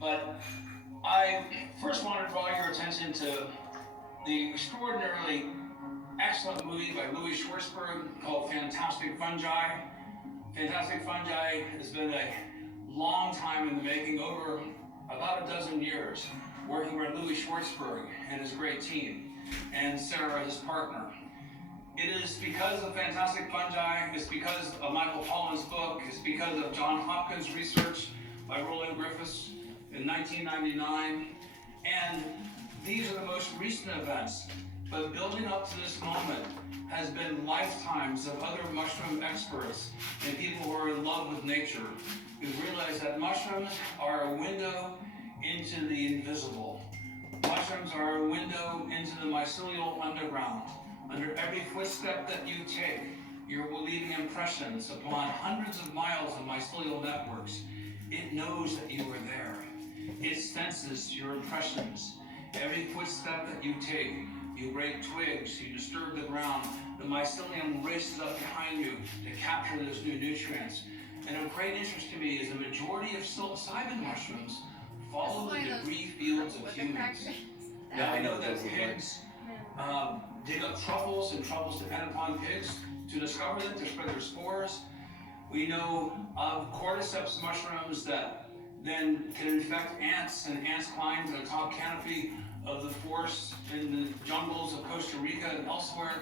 But I first want to draw your attention to the extraordinarily excellent movie by Louis Schwartzberg called Fantastic Fungi. Fantastic Fungi has been a long time in the making, over about a dozen years, working with Louis Schwartzberg and his great team, and Sarah, his partner. It is because of Fantastic Fungi, it's because of Michael Pollan's book, it's because of John Hopkins' research by Roland Griffiths in 1999, and these are the most recent events. But building up to this moment has been lifetimes of other mushroom experts and people who are in love with nature, who realize that mushrooms are a window into the invisible. Mushrooms are a window into the mycelial underground. Under every footstep that you take, you're leaving impressions upon hundreds of miles of mycelial networks. It knows that you are there. It senses your impressions. Every footstep that you take, you break twigs, you disturb the ground, the mycelium races up behind you to capture those new nutrients. And of great interest to me is the majority of psilocybin mushrooms follow the debris fields of humans. Now I know that pigs dig up truffles, and truffles depend upon pigs to discover them, to spread their spores. We know of cordyceps mushrooms that then can infect ants, and ants climb to the top canopy of the forest in the jungles of Costa Rica and elsewhere,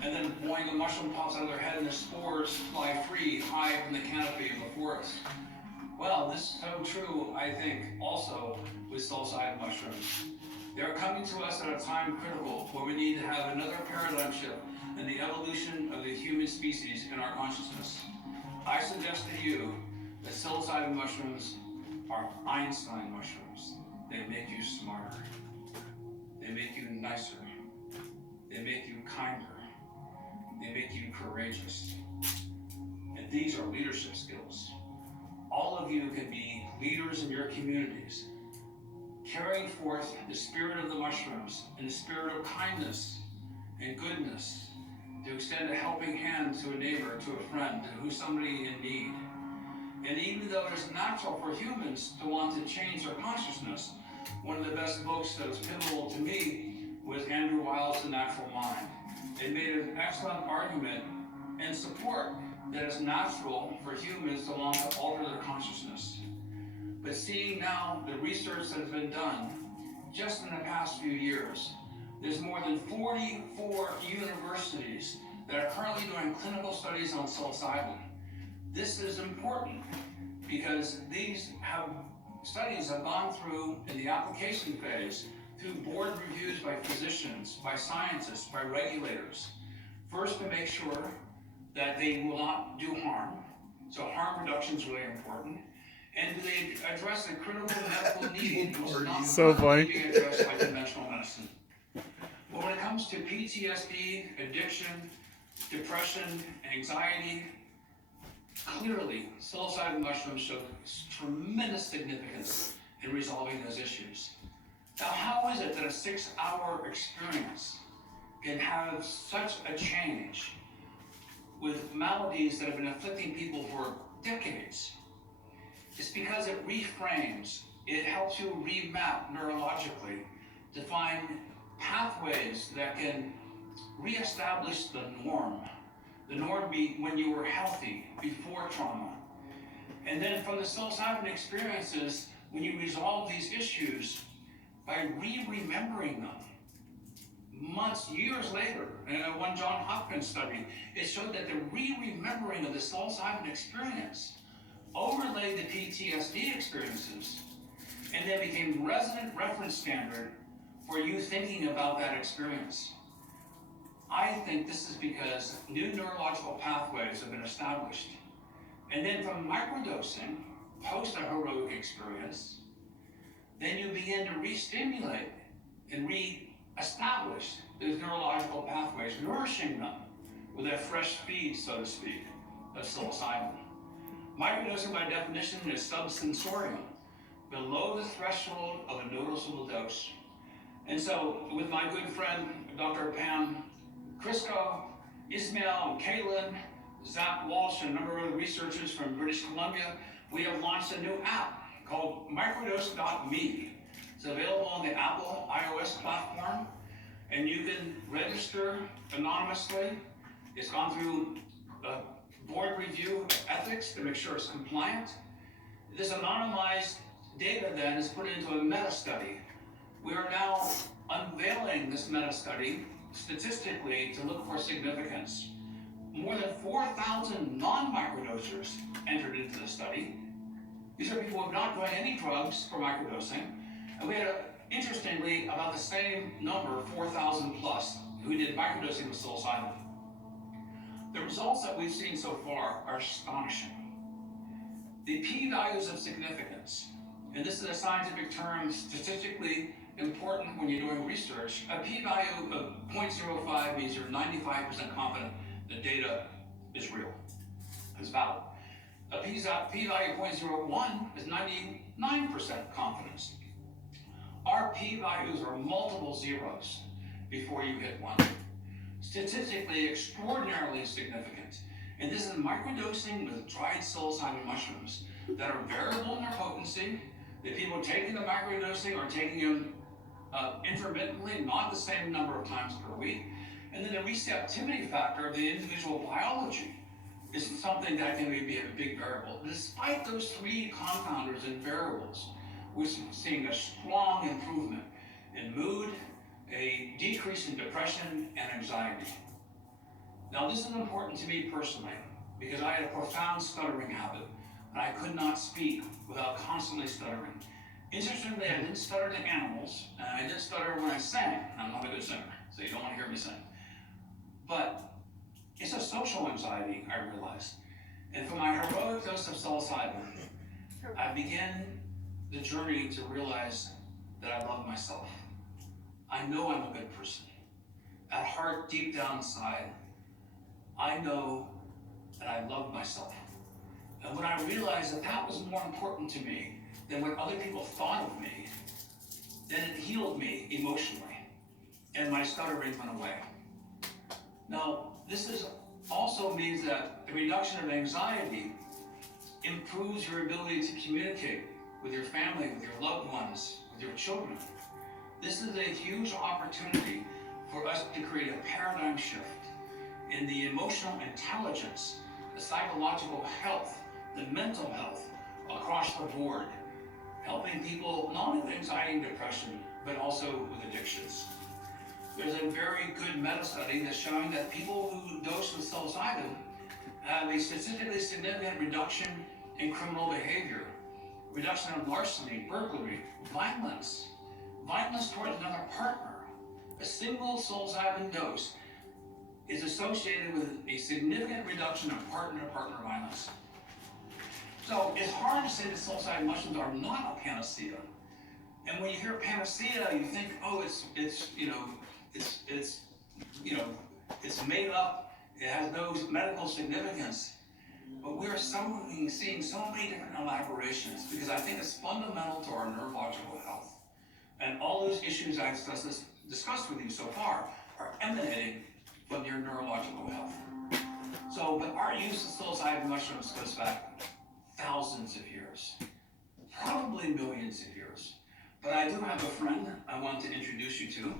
and then boing, a mushroom pops out of their head and the spores fly free high from the canopy of the forest. Well, this is so true, I think, also with psilocybin mushrooms. They're coming to us at a time critical where we need to have another paradigm shift in the evolution of the human species in our consciousness. I suggest to you that psilocybin mushrooms are Einstein mushrooms. They make you smarter. They make you nicer. They make you kinder. They make you courageous. And these are leadership skills. All of you can be leaders in your communities, carrying forth the spirit of the mushrooms and the spirit of kindness and goodness, to extend a helping hand to a neighbor, to a friend, to who's somebody in need. And even though it is natural for humans to want to change their consciousness, one of the best books that was pivotal to me was Andrew Weil's The Natural Mind. It made an excellent argument and support that it's natural for humans to want to alter their consciousness. But seeing now the research that has been done just in the past few years, there's more than 44 universities that are currently doing clinical studies on psilocybin. This is important because these studies have gone through, in the application phase, through board reviews by physicians, by scientists, by regulators. First, to make sure that they will not do harm. So harm reduction is really important. And do they address a critical medical need which is not So funny. being addressed by conventional medicine? Well, when it comes to PTSD, addiction, depression, anxiety, clearly psilocybin mushrooms show tremendous significance in resolving those issues. Now, how is it that a 6-hour experience can have such a change with maladies that have been afflicting people for decades? It's because it reframes, it helps you remap neurologically to find pathways that can reestablish the norm. The norm being when you were healthy, before trauma. And then from the psilocybin experiences, when you resolve these issues by remembering them, months, years later, in one John Hopkins study, it showed that the remembering of the psilocybin experience overlaid the PTSD experiences, and then became resident reference standard for you thinking about that experience. I think this is because new neurological pathways have been established. And then from microdosing, post a heroic experience, then you begin to re-stimulate and re-establish those neurological pathways, nourishing them with a fresh feed, so to speak, of psilocybin. Microdosing, by definition, is subsensorial, below the threshold of a noticeable dose. And so, with my good friend, Dr. Pam Crisco, Ismail and Caitlin, Zach Walsh, and a number of other researchers from British Columbia, we have launched a new app called microdose.me. It's available on the Apple iOS platform, and you can register anonymously. It's gone through a board review of ethics to make sure it's compliant. This anonymized data then is put into a meta-study. We are now unveiling this meta-study statistically to look for significance. More than 4,000 non-microdosers entered into the study. These are people who have not tried any drugs for microdosing. And we had, interestingly, about the same number, 4,000 plus, who did microdosing with psilocybin. The results that we've seen so far are astonishing. The p-values of significance, and this is a scientific term statistically important when you're doing research. A p-value of 0.05 means you're 95% confident the data is real, is valid. A p-value of 0.01 is 99% confidence. Our p-values are multiple zeros before you hit one. Statistically extraordinarily significant. And this is microdosing with dried psilocybin mushrooms that are variable in their potency. The people taking the microdosing are taking them intermittently, not the same number of times per week. And then the receptivity factor of the individual biology is something that I think would be a big variable. Despite those three confounders and variables, we're seeing a strong improvement in mood, a decrease in depression and anxiety. Now, this is important to me personally because I had a profound stuttering habit and I could not speak without constantly stuttering. Interestingly, I didn't stutter to animals, and I didn't stutter when I sang. I'm not a good singer, so you don't want to hear me sing. But it's a social anxiety, I realized. And for my heroic dose of psilocybin, I began the journey to realize that I love myself. I know I'm a good person. At heart, deep down inside, I know that I love myself. And when I realized that that was more important to me than what other people thought of me, then it healed me emotionally, and my stuttering went away. Now, this also means that the reduction of anxiety improves your ability to communicate with your family, with your loved ones, with your children. This is a huge opportunity for us to create a paradigm shift in the emotional intelligence, the psychological health, the mental health across the board, helping people not only with anxiety and depression, but also with addictions. There's a very good meta-study that's showing that people who dose with psilocybin have a statistically significant reduction in criminal behavior, reduction in larceny, burglary, violence towards another partner. A single psilocybin dose is associated with a significant reduction in partner-to-partner violence. So it's hard to say that psilocybin mushrooms are not a panacea. And when you hear panacea, you think, oh, it's made up. It has no medical significance. But we're seeing so many different elaborations because I think it's fundamental to our neurological health. And all those issues I've discussed with you so far are emanating from your neurological health. So, but our use of psilocybin mushrooms goes back thousands of years, probably millions of years. But I do have a friend I want to introduce you to.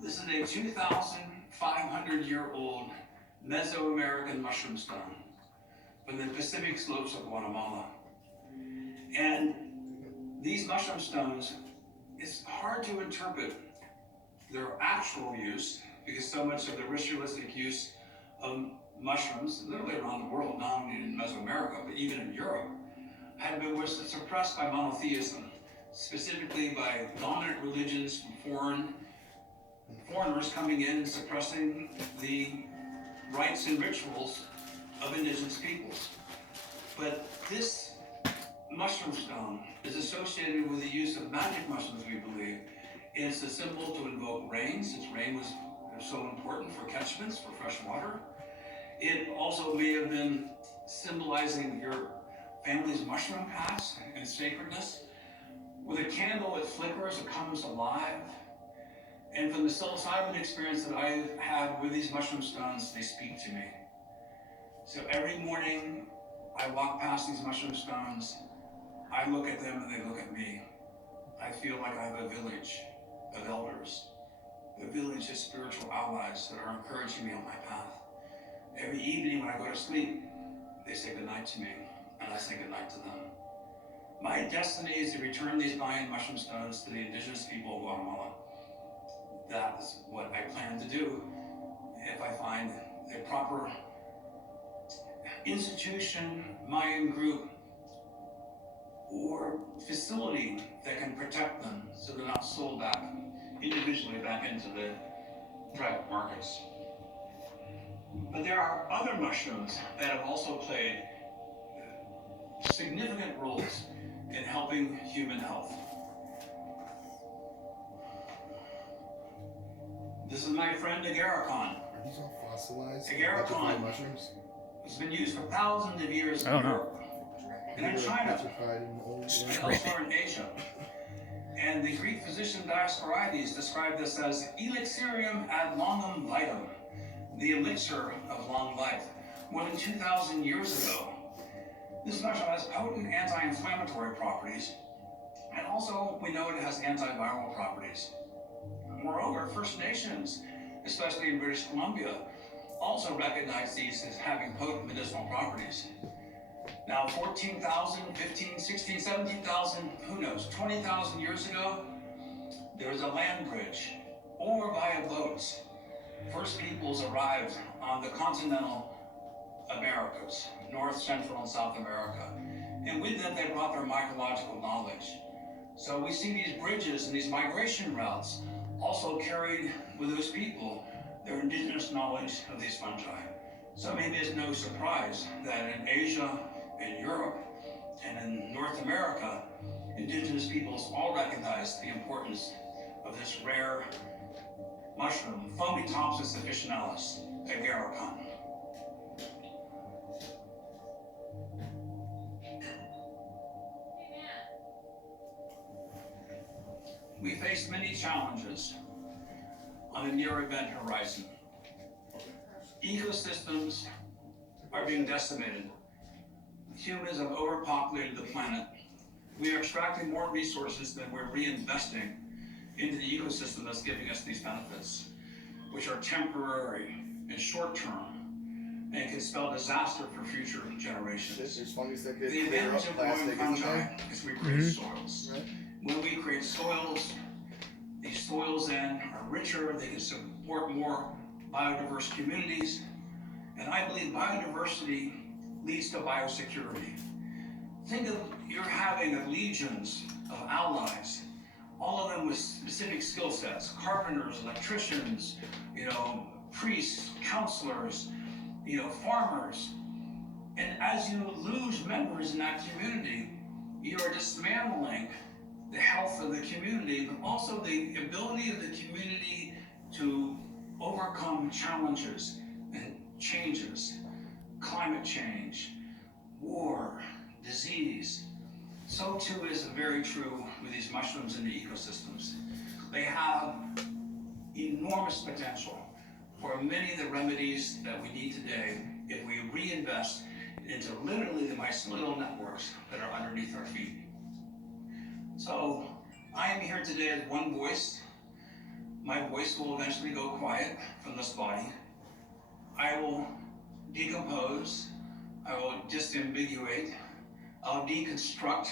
This is a 2,500-year-old Mesoamerican mushroom stone from the Pacific slopes of Guatemala. And these mushroom stones, it's hard to interpret their actual use because so much of the ritualistic use of mushrooms, literally around the world, not only in Mesoamerica, but even in Europe, was suppressed by monotheism, specifically by dominant religions from foreigners coming in and suppressing the rites and rituals of indigenous peoples. But this mushroom stone is associated with the use of magic mushrooms, we believe. It's a symbol to invoke rain, since rain was so important for catchments, for fresh water. It also may have been symbolizing your family's mushroom past and sacredness. With a candle, it flickers, it comes alive. And from the psilocybin experience that I've had with these mushroom stones, they speak to me. So every morning I walk past these mushroom stones, I look at them and they look at me. I feel like I have a village of elders, a village of spiritual allies that are encouraging me on my path. Every evening when I go to sleep, they say goodnight to me, and I say goodnight to them. My destiny is to return these Mayan mushroom stones to the indigenous people of Guatemala. That is what I plan to do if I find a proper institution, Mayan group, or facility that can protect them so they're not sold back individually back into the private markets. But there are other mushrooms that have also played significant roles in helping human health. This is my friend agarikon. Are these all fossilized? Agarikon mushrooms? It's been used for thousands of years in Europe and in China, and elsewhere in Asia. And the Greek physician Dioscorides described this as elixirium ad longum vitam, the elixir of long life. More than 2,000 years ago, this mushroom has potent anti-inflammatory properties, and also we know it has antiviral properties. Moreover, First Nations, especially in British Columbia, also recognize these as having potent medicinal properties. Now 14,000, 15, 16, 17,000, who knows, 20,000 years ago, there was a land bridge or via boats. First peoples arrived on the continental Americas, North, Central, and South America. And with them, they brought their mycological knowledge. So we see these bridges and these migration routes also carried with those people their indigenous knowledge of these fungi. So maybe it's no surprise that in Asia, in Europe, and in North America, indigenous peoples all recognize the importance of this rare mushroom, Fomitopsis officinalis, agarikon. We face many challenges on the near event horizon. Ecosystems are being decimated. Humans have overpopulated the planet. We are extracting more resources than we're reinvesting into the ecosystem that's giving us these benefits, which are temporary and short-term, and can spell disaster for future generations. The advantage of growing fungi is we create soils. Right. When we create soils, these soils then are richer, they can support more biodiverse communities, and I believe biodiversity leads to biosecurity. Think of you're having legions of allies, all of them with specific skill sets, carpenters, electricians, priests, counselors, farmers. And as you lose members in that community, you are dismantling the health of the community, but also the ability of the community to overcome challenges and changes, climate change, war, disease. So too is very true with these mushrooms in the ecosystems. They have enormous potential for many of the remedies that we need today if we reinvest into literally the mycelial networks that are underneath our feet. So I am here today as one voice. My voice will eventually go quiet from this body. I will decompose. I will disambiguate. I'll deconstruct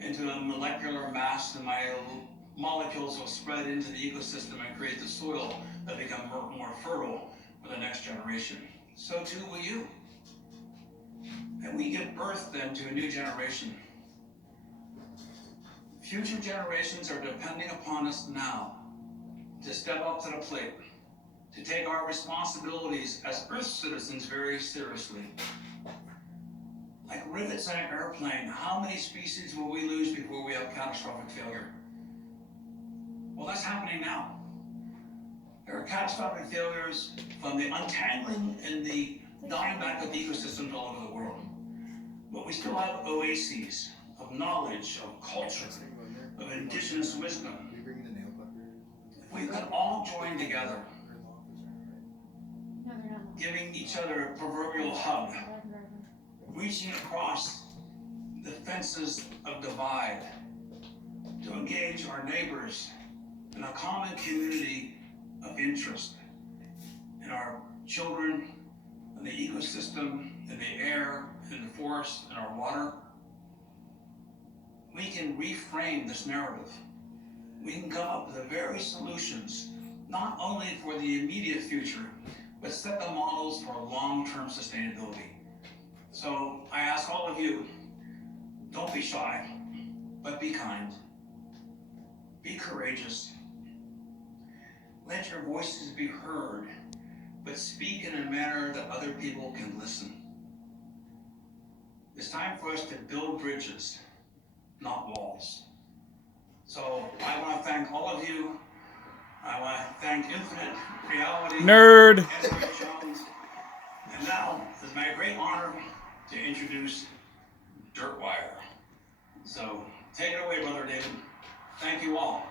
into a molecular mass, and my molecules will spread into the ecosystem and create the soil that become more fertile for the next generation. So too will you. And we give birth then to a new generation. Future generations are depending upon us now to step up to the plate, to take our responsibilities as Earth citizens very seriously. Like rivets on an airplane, how many species will we lose before we have catastrophic failure? Well, that's happening now. There are catastrophic failures from the untangling and the dying back of ecosystems all over the world. But we still have oases of knowledge, of culture, of indigenous wisdom. If we could all join together, giving each other a proverbial hug, reaching across the fences of divide to engage our neighbors in a common community of interest in our children, in the ecosystem, in the air, in the forest, in our water. We can reframe this narrative. We can come up with the very solutions, not only for the immediate future, but set the models for long-term sustainability. So I ask all of you, don't be shy, but be kind. Be courageous. Let your voices be heard, but speak in a manner that other people can listen. It's time for us to build bridges, not walls. So I want to thank all of you. I want to thank Infinite Reality. Nerd. Edward Jones. And now it's my great honor to introduce Dirtwire. So take it away, Brother David. Thank you all.